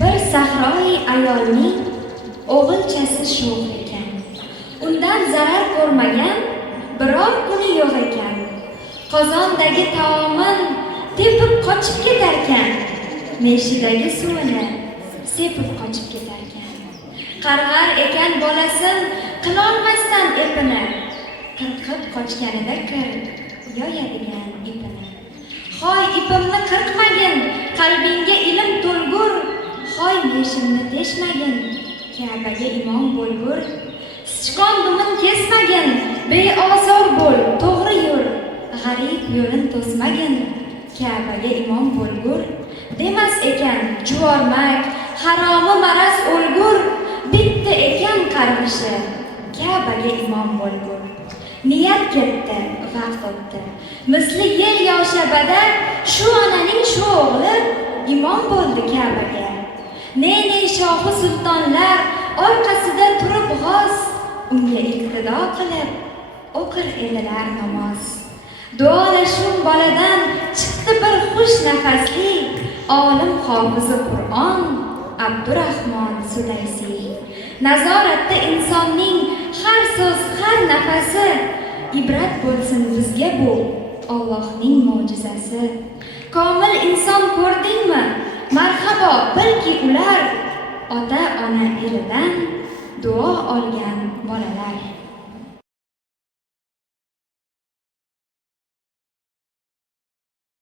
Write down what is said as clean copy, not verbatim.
Bir sahroi ayolning o'g'ilchasi sho'x ekan. Undan zarar ko'rmagan biror kuni yo'q ekan. Qozondagi taomin tepib qochib ketarkan, meshidagi suvini sepib qochib ketarkan. Qarg'ar ekan bolasin qilolmasdan epini, qirqib qochganida kir yoyadigan ipini. Hoy ipimni qirqmagin, qalbingga ilm to'lgur, hoy meshimni teshmagin, Ka'baga imom bo'lgur. Sichqon dumin kesmagin, beozor bo'l, to'g'ri yur, g'arib yo'lin to'smagin, Ka'baga imom bo'lgur. Demas ekan juvormak, haromi maraz o'lgur, bitta ekan qarg'ishi, Ka'baga imom bo'lgur. Niyat ketdi, vaqt o'tdi. Misli yel yoshabada shu onaning shu o'g'li imom bo'ldi Ka'baga. Ne shohi sultonlar orqasida turib g'oz, unga iqtido qilib o'qir edilar namoz. Duolashum boladan chiqdi bir xush nafasli, olim hofizi Qur'on Abdurahmon Sudaysi. Nazoratda insonning har so'z, har nafasi, ibrat bo'lsin bizga bu Allohning mo'jizasi. Komil inson ko'rdingmi? Marhabo, bilki ular ota-ona eridan duo olgan bolalar.